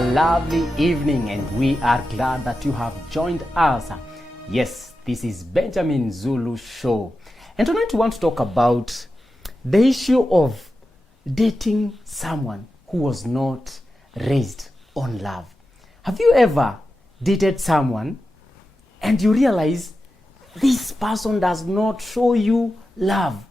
a lovely evening and we are glad that you have joined us. Yes, this is Benjamin Zulu Show. And tonight we want to talk about the issue of dating someone who was not raised on love. Have you ever dated someone and you realize this person does not show you love?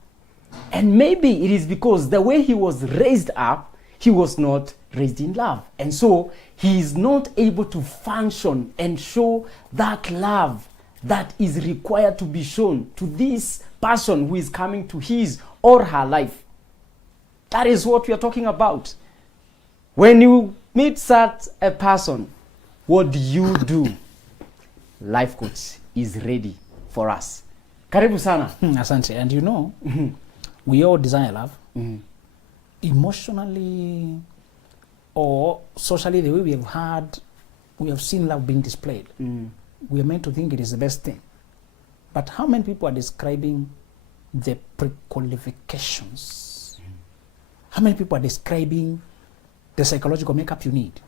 And maybe it is because the way he was raised up, he was not raised in love. And so he is not able to function and show that love that is required to be shown to this person who is coming to his or her life. That is what we are talking about. When you meet such a person, what do you do? Life coach is ready for us. Karibu sana. Asante. And you know, we all desire love. Emotionally or socially, the way we have seen love being displayed. We are meant to think it is the best thing. But how many people are describing the pre-qualifications? How many people are describing the psychological makeup you need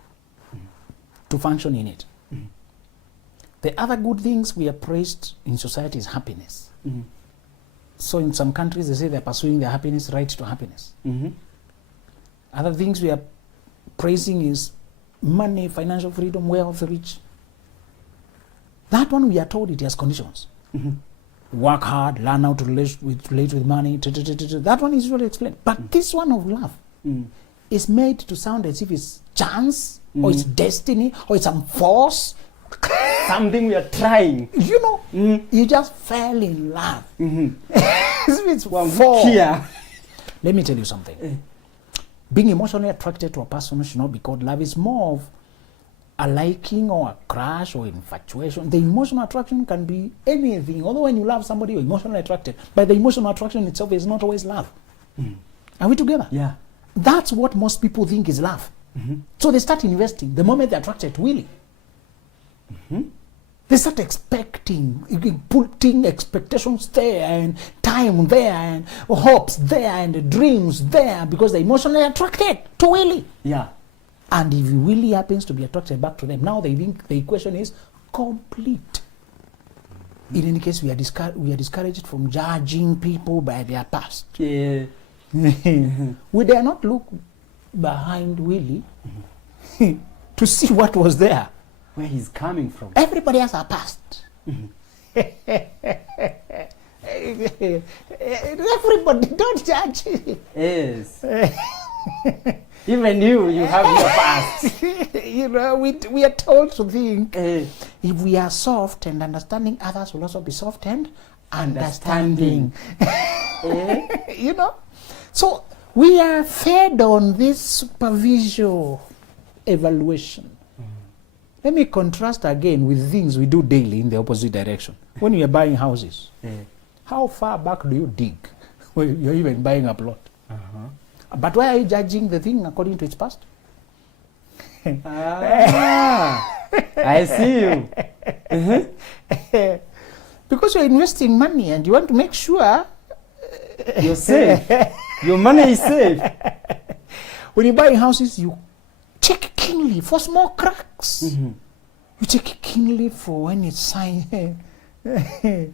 to function in it? The other good things we are praised in society is happiness. So in some countries, they say they're pursuing their happiness, right to happiness. Other things we are praising is money, financial freedom, wealth, rich. That one we are told it has conditions. Work hard, learn how to relate with money. That one is usually explained. But this one of love is made to sound as if it's chance, or it's destiny, or it's some force. Something we are trying. You know, you just fell in love. It's Here. Let me tell you something. Being emotionally attracted to a person should not be called love. It's more of a liking or a crush or infatuation. The emotional attraction can be anything. Although when you love somebody, you're emotionally attracted. But the emotional attraction itself is not always love. Are we together? Yeah. That's what most people think is love. So they start investing the moment they're attracted to Willie. They start expecting, putting expectations there and time there and hopes there and dreams there because they're emotionally attracted to Willie. Yeah. And if Willie happens to be attracted back to them, now they think the equation is complete. In any case, we are discouraged from judging people by their past. Yeah. We dare not look behind Willie to see what was there. Where he's coming from. Everybody has a past. Everybody, don't judge. Yes. Even you have your past. You know, we are told to think if we are soft and understanding, others will also be soft and understanding. You know? So we are fed on this superficial evaluation. Let me contrast again with things we do daily in the opposite direction. When you are buying houses, how far back do you dig when you're even buying a plot? But why are you judging the thing according to its past? I see you. Because you're investing money and you want to make sure you're safe. Your money is safe. When you're buying houses, you check keenly for small cracks. You check keenly for when it's signed. Why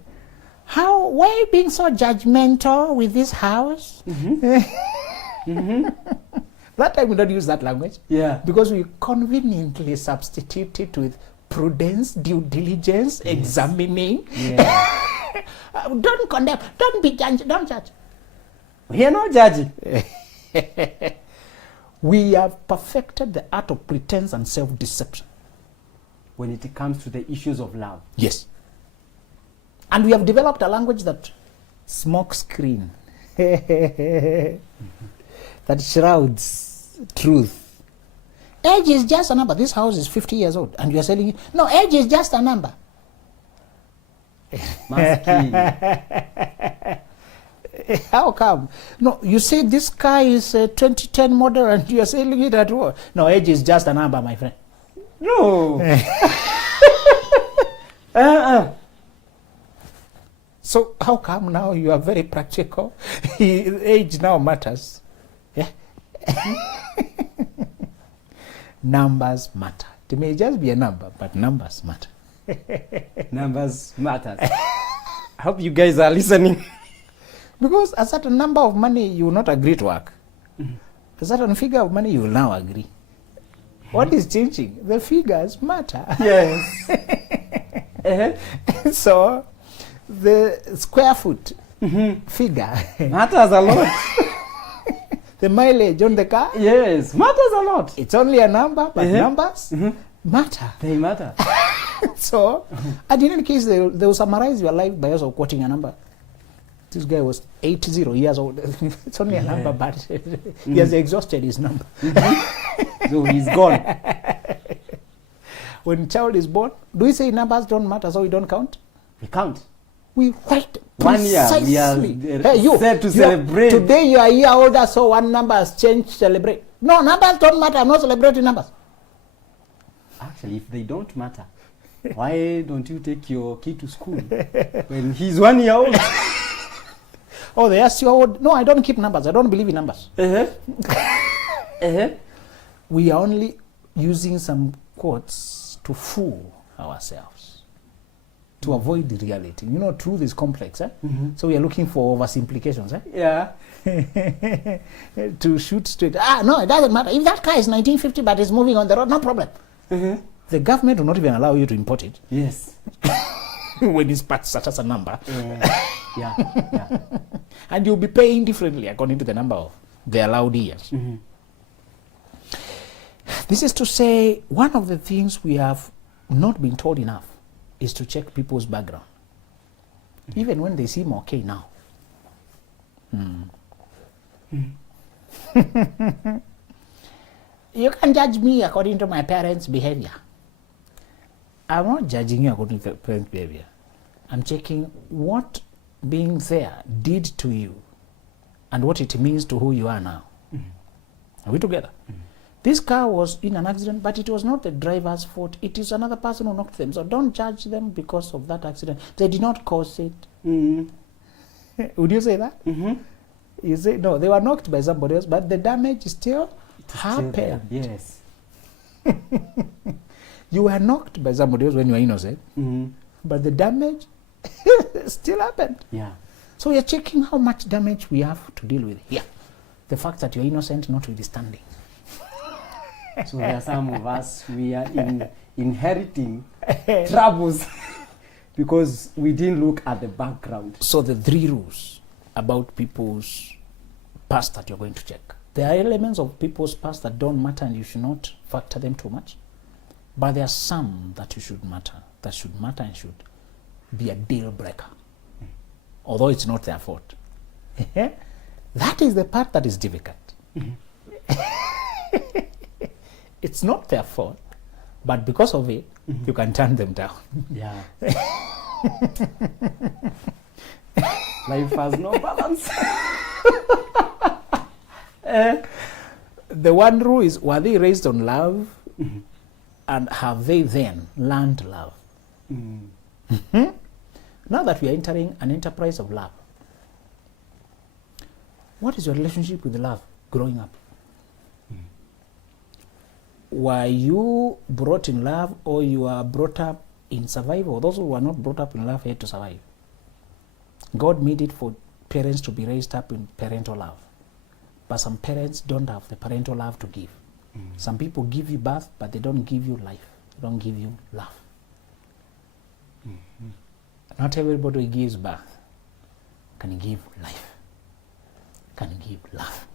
are you being so judgmental with this house? That time we don't use that language. Yeah. Because we conveniently substitute it with prudence, due diligence, examining. Yeah. Don't condemn, don't be judge, don't judge. We are not judging. We have perfected the art of pretense and self-deception. When it comes to the issues of love. Yes. And we have developed a language that smoke screen. That shrouds truth. Age is just a number. This house is 50 years old and you are selling it. No, age is just a number. How come? No, you say this car is a 2010 model and you are selling it at what? No, age is just a number, my friend. No. So how come now you are very practical? Age now matters. Yeah. numbers matter. It may just be a number, but numbers matter. Numbers matters. I hope you guys are listening. Because a certain number of money you will not agree to work. A certain figure of money you will now agree. What is changing? The figures matter. Yes. So the square foot figure, Matters a lot. the mileage on the car, Yes, matters a lot. it's only a number, but numbers matter. They matter. So, and in any case, they will summarize your life by also quoting a number. This guy was 80 years old. It's only a number, but he has exhausted his number. So he's gone. When a child is born, do we say numbers don't matter, so we don't count? We count. We write 1 year, we are precisely. Hey, you, set to you- celebrate. Today you are a year older, so one number has changed, celebrate. No, numbers don't matter. I'm not celebrating numbers. Actually, if they don't matter, why don't you take your kid to school when he's 1 year old? Oh, they ask you, no, I don't keep numbers. I don't believe in numbers. We are only using some quotes to fool ourselves, to avoid the reality. You know, truth is complex. So we are looking for oversimplifications. Yeah. To shoot straight. No, it doesn't matter. If that car is 1950 but it's moving on the road, no problem. The government will not even allow you to import it Yes. when it's part such as a number. Yeah. And you'll be paying differently according to the number of the allowed years. This is to say, one of the things we have not been told enough is to check people's background, even when they seem okay now. You can judge me according to my parents' behavior. I'm not judging you according to parents' behavior. I'm checking what being there did to you and what it means to who you are now. Are we together? This car was in an accident, but it was not the driver's fault. It is another person who knocked them. So don't judge them because of that accident. They did not cause it. Would you say that? You say, no, they were knocked by somebody else, but the damage still happened. Yes. You were knocked by somebody else when you were innocent, but the damage still happened. Yeah. So we are checking how much damage we have to deal with here. The fact that you're innocent notwithstanding. So there are some of us, we are inheriting troubles because we didn't look at the background. So the 3 rules about people's past that you're going to check. There are elements of people's past that don't matter and you should not factor them too much. But there are some that should matter and should be a deal breaker. Although it's not their fault. That is the part that is difficult. It's not their fault, but because of it, you can turn them down. Yeah. Life has no balance. The one rule is, were they raised on love? And have they then learned love? Now that we are entering an enterprise of love, what is your relationship with love growing up? Were you brought in love, or you are brought up in survival? Those who were not brought up in love had to survive. God made it for parents to be raised up in parental love. But some parents don't have the parental love to give. Some people give you birth, but they don't give you life. They don't give you love. Not everybody who gives birth can give life, can give love.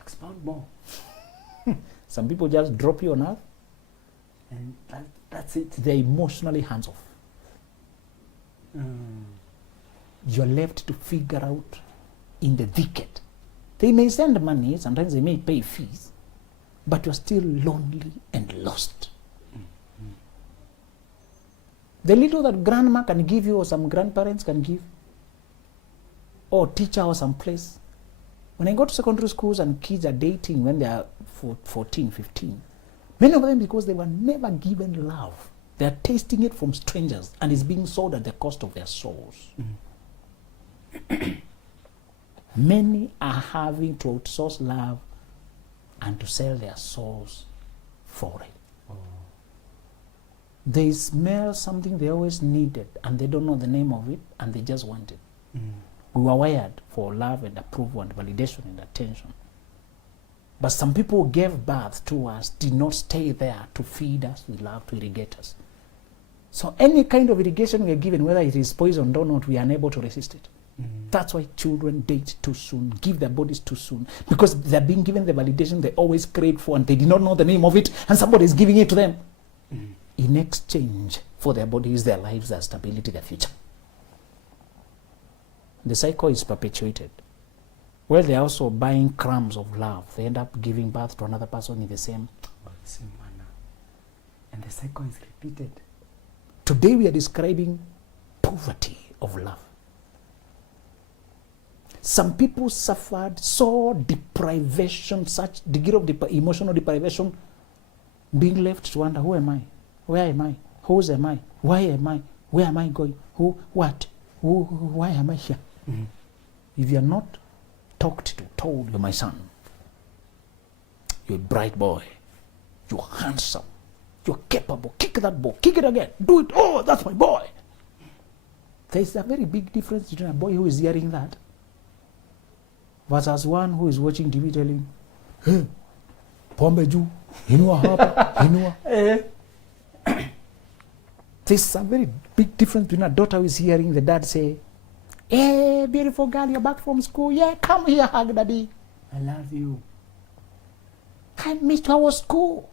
Expound more. Some people just drop you on earth, And that's it. they're emotionally hands off. You're left to figure out in the thicket. They may send money, sometimes they may pay fees, but you're still lonely and lost. The little that grandma can give you, or some grandparents can give, or teacher or some place. When I go to secondary schools and kids are dating when they are 14, 15, many of them, because they were never given love, they are tasting it from strangers and it's being sold at the cost of their souls. Many are having to outsource love and to sell their souls for it. They smell something they always needed and they don't know the name of it and they just want it. We were wired for love and approval and validation and attention. But some people who gave birth to us did not stay there to feed us with love, to irrigate us. So any kind of irrigation we are given, whether it is poisoned or not, we are unable to resist it. That's why children date too soon, give their bodies too soon, because they're being given the validation they always craved for and they did not know the name of it, and somebody is giving it to them in exchange for their bodies, their lives, their stability, their future. The cycle is perpetuated. Well, they're also buying crumbs of love. They end up giving birth to another person in the same manner. And the cycle is repeated. Today we are describing poverty of love. Some people suffered so deprivation, such degree of emotional deprivation, being left to wonder, who am I? Where am I? Whose am I? Why am I? Where am I going? Who? What? Who? Why am I here? If you are not talked to, told, you're my son, you're a bright boy, you're handsome, you're capable, kick that ball, kick it again, do it, oh, that's my boy. There's a very big difference between a boy who is hearing that versus one who is watching TV telling, hey, pombe juu, inua hapa, inua. There's a very big difference between a daughter who is hearing the dad say, hey, beautiful girl, you're back from school. Yeah, come here, hug daddy. I love you. I missed our school.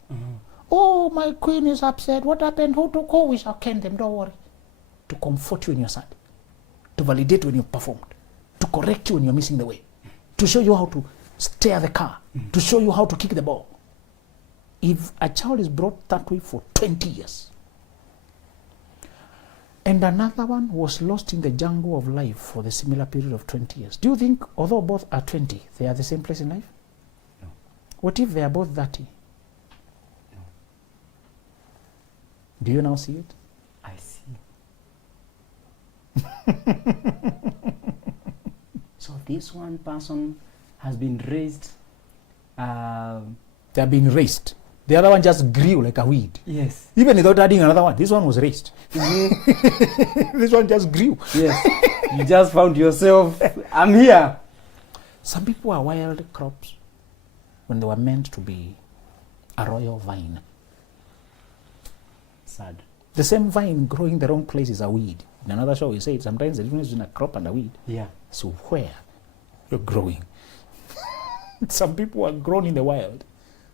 Oh, my queen is upset. What happened? Who took? Oh, we shall ken them, don't worry. To comfort you when you're sad. To validate when you've performed. To correct you when you're missing the way. To show you how to steer the car. To show you how to kick the ball. If a child is brought that way for 20 years, and another one was lost in the jungle of life for the similar period of 20 years. Do you think, although both are 20, they are the same place in life? No. What if they are both 30? No. Do you now see it? I see. So this one person has been raised. They are being raised. The other one just grew like a weed. Yes. Even without adding another one, this one was raised. This one just grew. Yes. You just found yourself, I'm here. Some people are wild crops when they were meant to be a royal vine. Sad. The same vine growing in the wrong place is a weed. In another show, we said sometimes the difference between a crop and a weed. Yeah. So where you're growing. Some people are grown in the wild.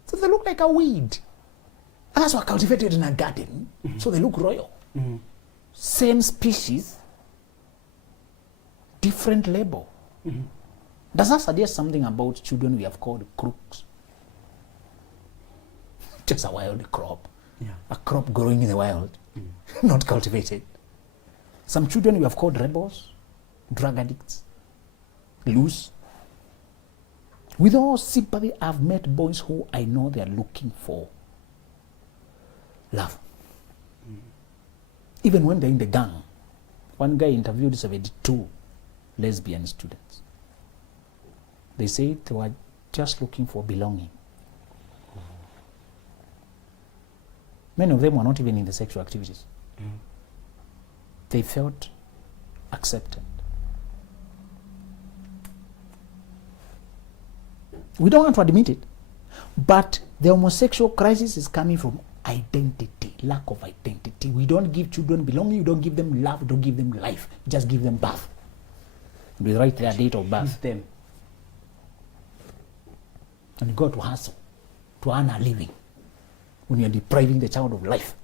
So they look like a weed. And that's what cultivated in a garden. So they look royal. Same species, different label. Does that suggest something about children we have called crooks? Just a wild crop. Yeah. A crop growing in the wild, not cultivated. Some children we have called rebels, drug addicts, loose. With all sympathy, I've met boys who I know they are looking for love. Even when they're in the gang. One guy interviewed 72 lesbian students. They said they were just looking for belonging. Many of them were not even in the sexual activities. They felt accepted. We don't want to admit it, but the homosexual crisis is coming from identity, lack of identity. We don't give children belonging, we don't give them love, we don't give them life, just give them birth. We write their date of birth. Them. And you go to hustle, to earn a living, when you're depriving the child of life.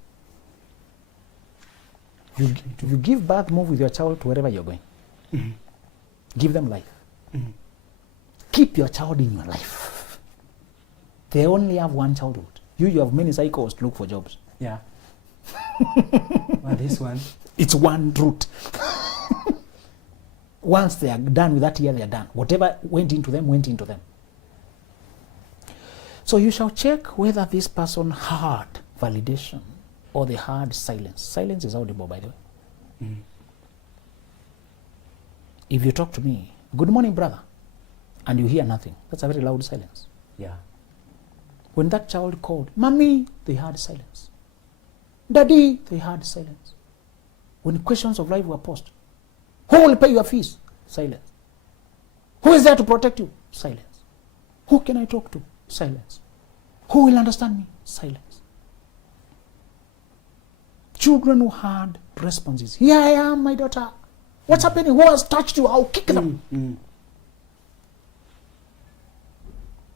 You give birth, move with your child to wherever you're going. Give them life. Keep your child in your life. They only have one childhood. You have many cycles to look for jobs. Yeah. Well, this one. It's one route. Once they are done with that year, they are done. Whatever went into them, went into them. So you shall check whether this person heard validation or they heard silence. Silence is audible, by the way. If you talk to me, good morning, brother, and you hear nothing, that's a very loud silence. Yeah. When that child called, Mommy, they had silence. Daddy, they had silence. When questions of life were posed, who will pay your fees? Silence. Who is there to protect you? Silence. Who can I talk to? Silence. Who will understand me? Silence. Children who had responses. Here I am, my daughter. What's happening? Who has touched you? I'll kick them.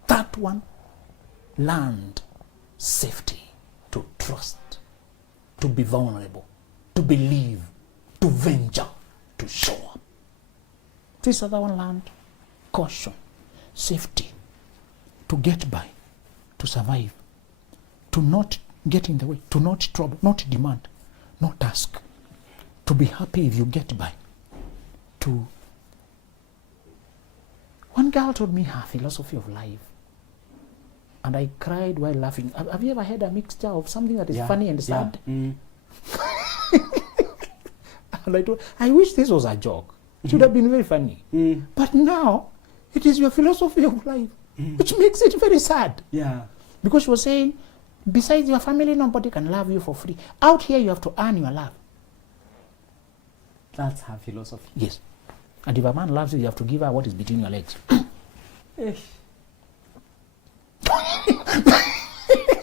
That one learned safety, to trust, to be vulnerable, to believe, to venture, to show up. This other one learned caution, safety, to get by, to survive, to not get in the way, to not trouble, not demand, not ask, to be happy if you get by, to... One girl told me her philosophy of life, and I cried while laughing. Have you ever had a mixture of something that is funny and sad? And I wish this was a joke. It would have been very funny. But now, it is your philosophy of life, which makes it very sad. Yeah. Because she was saying, besides your family, nobody can love you for free. Out here, you have to earn your love. That's her philosophy. Yes. And if a man loves you, you have to give her what is between your legs.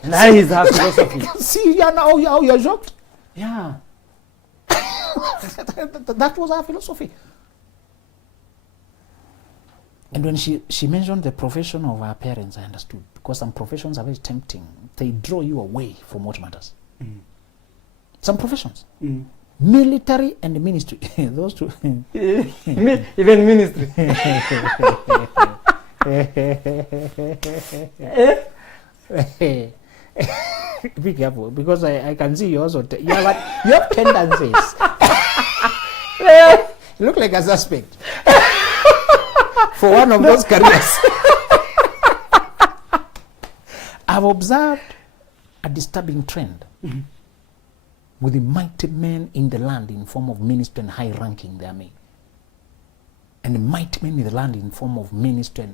That is her philosophy. See, now how you're shocked? Yeah. That was our philosophy. And when she mentioned the profession of our parents, I understood. Because some professions are very tempting. They draw you away from what matters. Some professions. Military and ministry. Those two. Even ministry. Be careful, because I can see you also. You have tendencies. You look like a suspect for one of those careers. I've observed a disturbing trend with the mighty men in the land in form of ministry and high ranking they are made, and the mighty men in the land in form of ministry.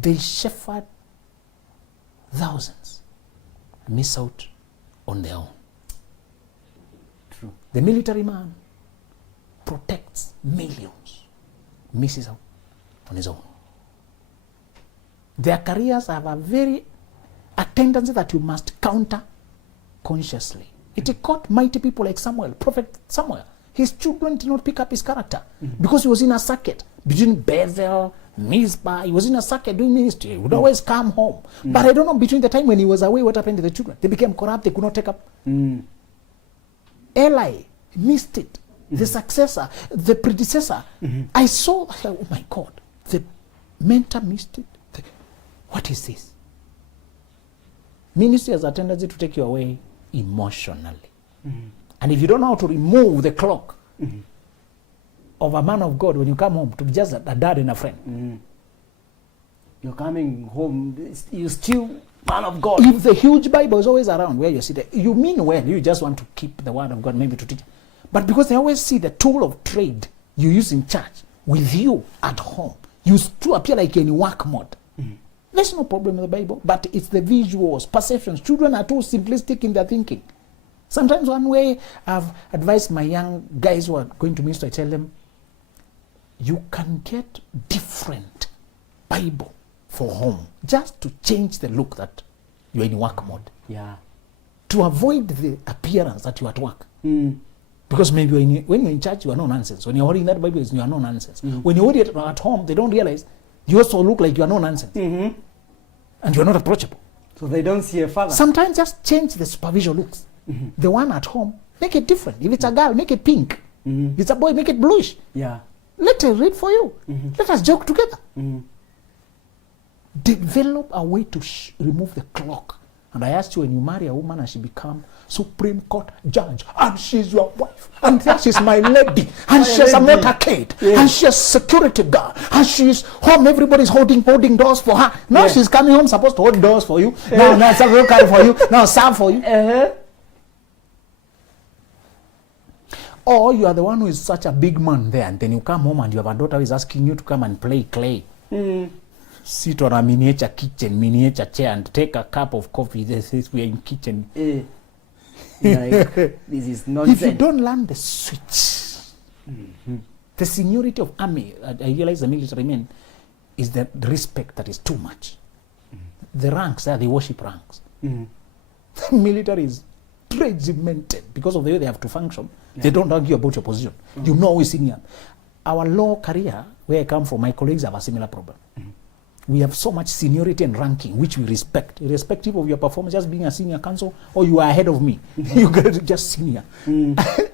They shepherd thousands, miss out on their own. True. The military man protects millions, misses out on his own. Their careers have a tendency that you must counter consciously. It caught mighty people like Samuel, Prophet Samuel. His children did not pick up his character because he was in a circuit between Bethel, Mizpah. He was in a circuit doing ministry. He would always come home. But I don't know, between the time when he was away, what happened to the children? They became corrupt. They could not take up. Eli missed it. The successor, the predecessor. I saw, oh my God, the mentor missed it. What is this? Ministry has a tendency to take you away emotionally. And if you don't know how to remove the clock of a man of God when you come home to be just a dad and a friend, you're coming home, you're still man of God. If the huge Bible is always around where you sit there, you mean well, you just want to keep the word of God maybe to teach. But because they always see the tool of trade you use in church with you at home, you still appear like you're in work mode. There's no problem with the Bible, but it's the visuals, perceptions. Children are too simplistic in their thinking. Sometimes one way I've advised my young guys who are going to minister, I tell them, you can get different Bible for home just to change the look that you're in work mode. Yeah. To avoid the appearance that you're at work. Because maybe when you're in church, you are no nonsense. When you're holding that Bible, you are no nonsense. When you hold it at home, they don't realize you also look like you are no nonsense. And you're not approachable. So they don't see a father. Sometimes just change the superficial looks. The one at home, make it different. If it's a girl, make it pink. If it's a boy, make it bluish. Yeah. Let her read for you. Let us joke together. Develop a way to remove the clock. And I asked you, when you marry a woman and she become Supreme Court judge, and she's your wife, and there she's my lady, and she has a motorcade, and she has security guard, and she's home, everybody's holding doors for her. Now she's coming home, supposed to hold doors for you. Now serve carry for you. Now serve for you. Or you are the one who is such a big man there, and then you come home and you have a daughter who is asking you to come and play clay. sit on a miniature kitchen, miniature chair, and take a cup of coffee. They say we are in kitchen. Like, this is nonsense. If you don't learn the switch, the seniority of army, I realize the military men, is the respect that is too much. The ranks, they worship ranks. The military is regimented because of the way they have to function. They don't argue about your position. You know who is senior. Our law career, where I come from, my colleagues have a similar problem. We have so much seniority and ranking, which we respect, irrespective of your performance, just being a senior counsel, or you are ahead of me. You get just senior.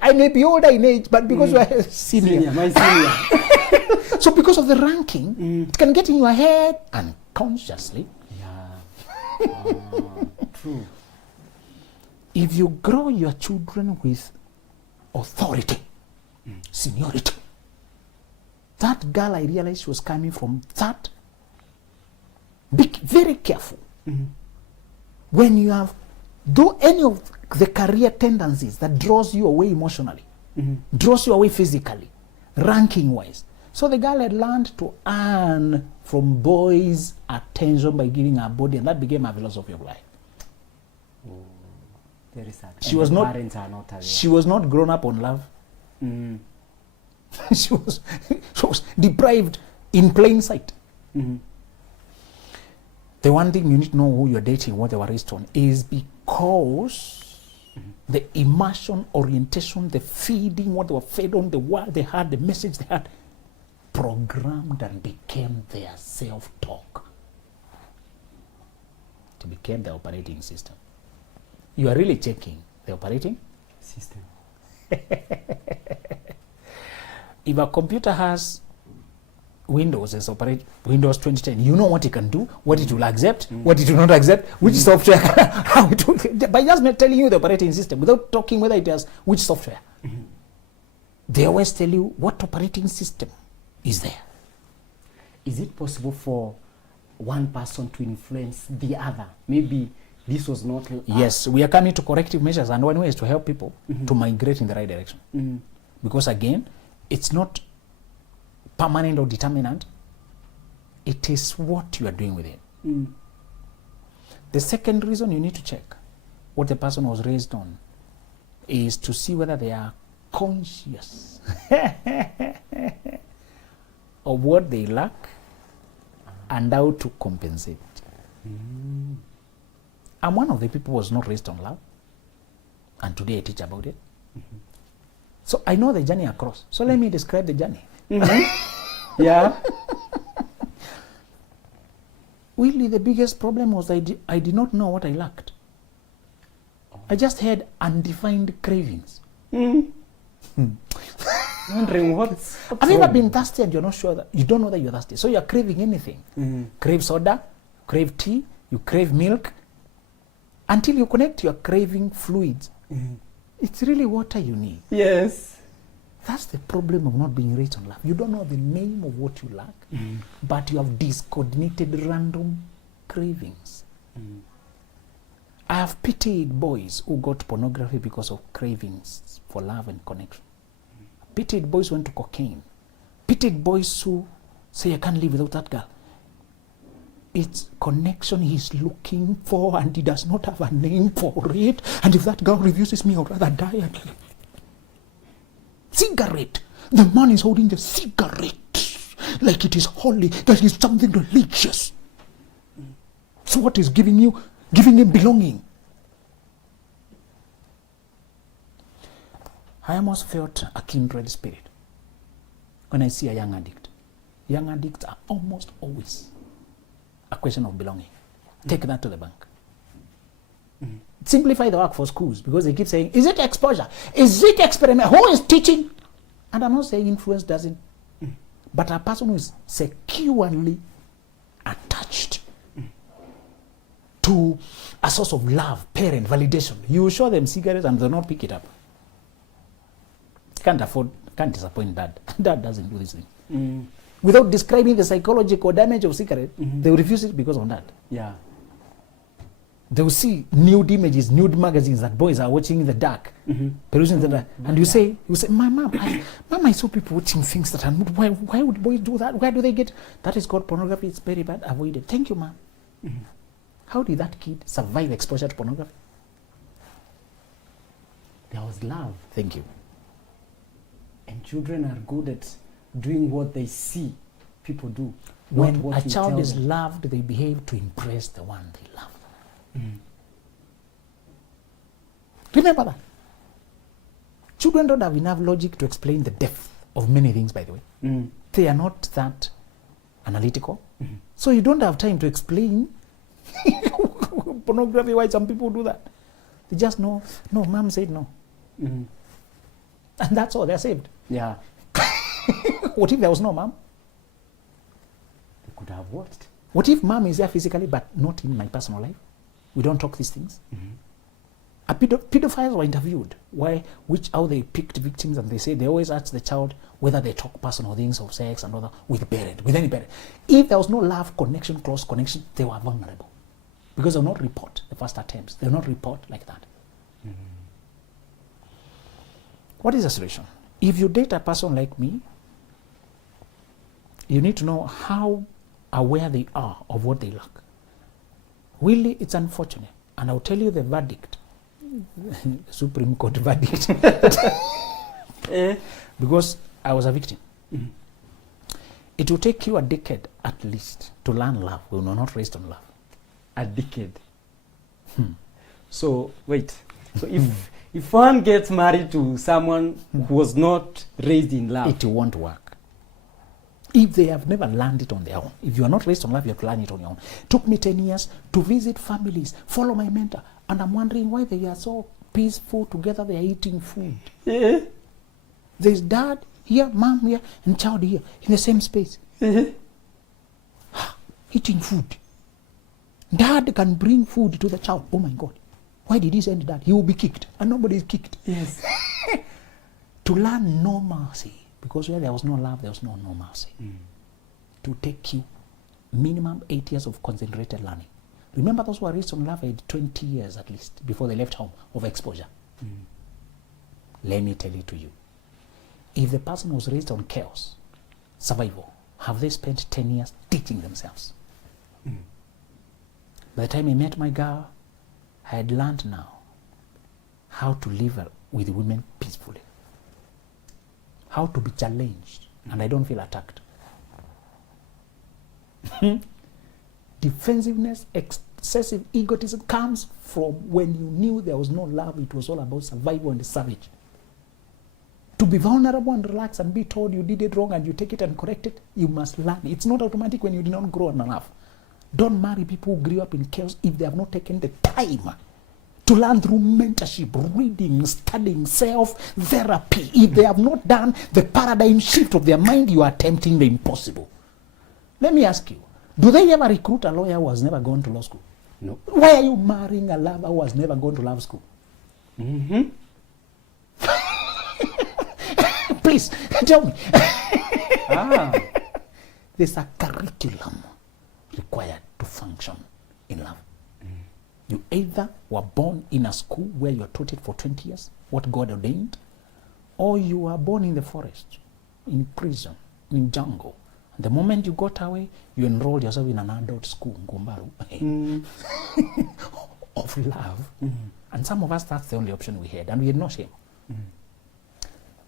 I may be older in age, but because you are senior. My senior. So because of the ranking, it can get in your head unconsciously. True. If you grow your children with authority, seniority, that girl, I realized she was coming from that. Be very careful. When you have any of the career tendencies that draws you away emotionally, draws you away physically, ranking wise. So the girl had learned to earn from boys' attention by giving her body, and that became her philosophy of life. Very sad. She was not. Parents are not aware. She was not grown up on love. she was deprived in plain sight. The one thing you need to know who you're dating, what they were raised on, is because the immersion, orientation, the feeding, what they were fed on, the word they had, the message they had, programmed and became their self-talk. It became the operating system. You are really checking the operating system. If a computer has Windows as operate Windows 2010, you know what it can do, what it will accept, what it will not accept, which software, how it will, by just telling you the operating system without talking whether it has which software. They always tell you what operating system is there. Is it possible for one person to influence the other? Maybe this was not. Yes, we are coming to corrective measures, and one way is to help people to migrate in the right direction. Because again, it's not permanent or determinant. It is what you are doing with it. The second reason you need to check what the person was raised on is to see whether they are conscious of what they lack and how to compensate. I'm one of the people who was not raised on love, and today I teach about it. So I know the journey across. So let me describe the journey. Yeah. Really, the biggest problem was I did not know what I lacked. I just had undefined cravings. Wondering what's Have you ever been thirsty and you're not sure that you don't know that you're thirsty? So you're craving anything. Crave soda, crave tea, you crave milk. Until you connect your craving fluids. It's really water you need. Yes. That's the problem of not being raised on love. You don't know the name of what you lack, but you have discoordinated random cravings. I have pitied boys who got pornography because of cravings for love and connection. Pitied boys who went to cocaine. Pitied boys who say, I can't live without that girl. It's connection he's looking for, and he does not have a name for it. And if that girl refuses me, I'd rather die. Cigarette. The man is holding the cigarette like it is holy, that is something religious. So what is giving him belonging? I almost felt a kindred spirit when I see a young addict. Young addicts are almost always a question of belonging. Take that to the bank. Simplify the work for schools, because they keep saying, is it exposure? Is it experiment? Who is teaching? And I'm not saying influence doesn't, but a person who is securely attached to a source of love, parent, validation. You show them cigarettes and they'll not pick it up. Can't disappoint dad. Dad doesn't do this thing. Without describing the psychological damage of cigarette, they will refuse it because of that. Yeah. They will see nude images, nude magazines that boys are watching in the dark, perusing the dark. And you say, my mom, I saw people watching things that are not. Why would boys do that? Where do they get? That is called pornography. It's very bad. Avoid it. Thank you, ma'am. How did that kid survive exposure to pornography? There was love. Thank you. And children are good at doing what they see people do. When not what a we child tell is them. loved, they behave to impress the one they love. Remember that. Children don't have enough logic to explain the depth of many things, by the way. They are not that analytical. So you don't have time to explain pornography, why some people do that. They just know, no, mom said no. And that's all, they're saved. Yeah, What if there was no mom? they could have watched. What if mom is there physically but not in my personal life? We don't talk these things. A pedophiles were interviewed how they picked victims, and they say they always ask the child whether they talk personal things of sex and other with any parent. If there was no love connection, close connection, they were vulnerable because they'll not report the first attempts. They'll not report like that. What is the solution? If you date a person like me, you need to know how aware they are of what they lack. Really, it's unfortunate, and I'll tell you the verdict. Supreme Court verdict. Because I was a victim. It will take you a decade at least to learn love. We will not raised on love. A decade. So wait. So if one gets married to someone who was not raised in love, It won't work. If they have never learned it on their own. If you are not raised on love, you have to learn it on your own. Took me 10 years to visit families, follow my mentor, and I'm wondering why they are so peaceful together. They are eating food. There's dad here, mom here, and child here in the same space. Eating food. Dad can bring food to the child. Oh my God. Why did he send dad? He will be kicked, and nobody is kicked. yes, To learn no mercy, because where there was no love, there was no mercy. To take you minimum 8 years of concentrated learning. Remember, those who are raised on love had 20 years at least before they left home of exposure. Let me tell it to you. If the person was raised on chaos, survival, have they spent 10 years teaching themselves? By the time I met my girl, I had learned now how to live with women peacefully, how to be challenged, and I don't feel attacked. Defensiveness, excessive egotism comes from when you knew there was no love. It was all about survival and the savage. To be vulnerable and relax and be told you did it wrong and you take it and correct it, you must learn. It's not automatic when you did not grow enough. Don't marry people who grew up in chaos if they have not taken the time to learn through mentorship, reading, studying, self-therapy. If they have not done the paradigm shift of their mind, you are attempting the impossible. Let me ask you, do they ever recruit a lawyer who has never gone to law school? no. Why are you marrying a lover who has never gone to law school? Please, tell me. There's a curriculum required to function in love. You either were born in a school where you are taught it for 20 years, what God ordained, or you were born in the forest, in prison, in jungle. And the moment you got away, you enrolled yourself in an adult school, Ngumbaru, of love. And some of us, that's the only option we had, and we had no shame.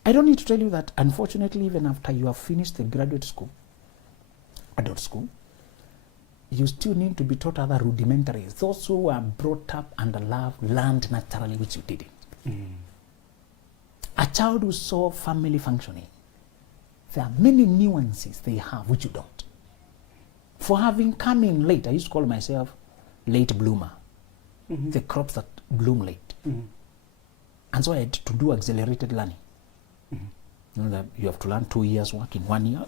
I don't need to tell you that, unfortunately, even after you have finished the graduate school, adult school, you still need to be taught other rudimentaries. Those who were brought up under love learned naturally, which you didn't. A child who saw family functioning, there are many nuances they have which you don't. For having come in late, I used to call myself late bloomer. The crops that bloom late. And so I had to do accelerated learning. You know that you have to learn 2 years work in 1 year.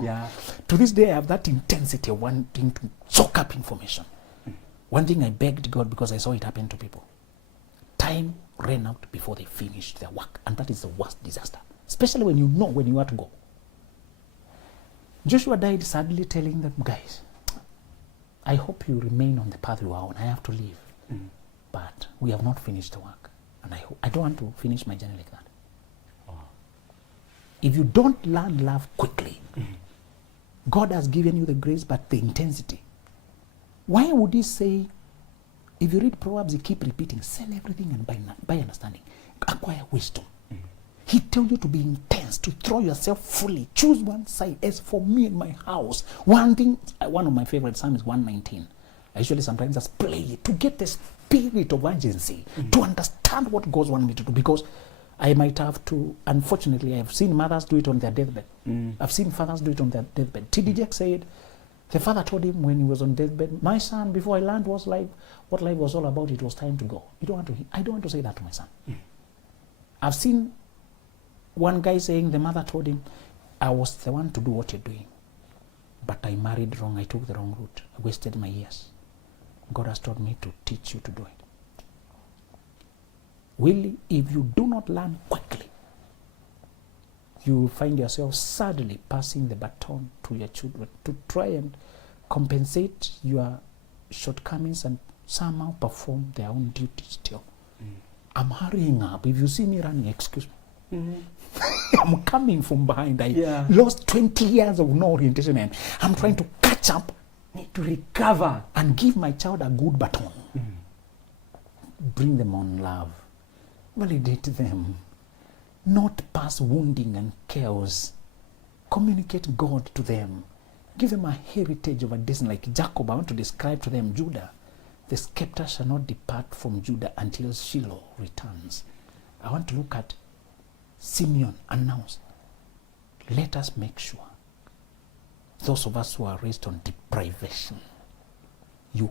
Yeah. To this day, I have that intensity of wanting to soak up information. One thing I begged God, because I saw it happen to people. Time ran out before they finished their work, and that is the worst disaster, especially when you know when you are to go. Joshua died sadly telling them, guys, I hope you remain on the path you are on. I have to leave. But we have not finished the work. And I don't want to finish my journey like that. If you don't learn love quickly, God has given you the grace, but the intensity. Why would he say, if you read Proverbs, he keep repeating, sell everything and buy understanding, acquire wisdom. He tells you to be intense, to throw yourself fully, choose one side. As for me and my house, one of my favorite Psalms is 119. I usually sometimes just play it to get the spirit of urgency, to understand what God wants me to do, because I might have to, unfortunately, I've seen mothers do it on their deathbed. I've seen fathers do it on their deathbed. T.D. Jakes said, the father told him when he was on deathbed, my son, before I learned what life was all about, it was time to go. I don't want to say that to my son. I've seen one guy saying the mother told him, I was the one to do what you're doing, but I married wrong, I took the wrong route, I wasted my years. God has taught me to teach you to do it. Really, if you do not learn quickly, you will find yourself sadly passing the baton to your children to try and compensate your shortcomings and somehow perform their own duties still. I'm hurrying up. If you see me running, excuse me. I'm coming from behind. I lost 20 years of no orientation and I'm trying to catch up, need to recover, and give my child a good baton. Bring them on love. Validate them. Not pass wounding and chaos. Communicate God to them. Give them a heritage of a destiny. Like Jacob, I want to describe to them Judah. The scepter shall not depart from Judah until Shiloh returns. I want to look at Simeon announced. Let us make sure, those of us who are raised on deprivation, you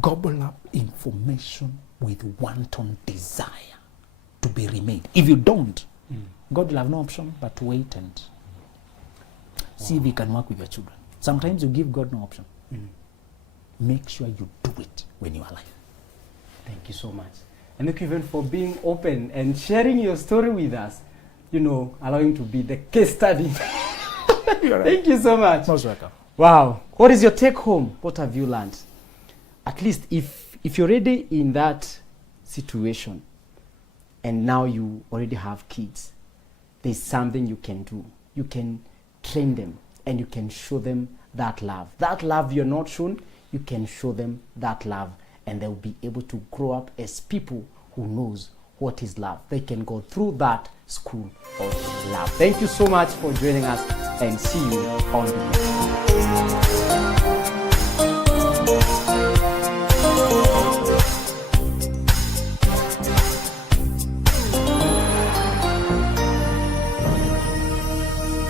gobble up information with wanton desire to be remade. If you don't, God will have no option but to wait and see if he can work with your children. Sometimes you give God no option. Make sure you do it when you are alive. Thank you so much. And thank you even for being open and sharing your story with us. You know, allowing to be the case study. Thank you so much. Most welcome. Wow. What is your take home? What have you learned? At least if you're already in that situation and now you already have kids, there's something you can do. You can train them and you can show them that love. That love you're not shown, you can show them that love, and they'll be able to grow up as people who knows what is love. They can go through that school of love. Thank you so much for joining us, and see you on the next one.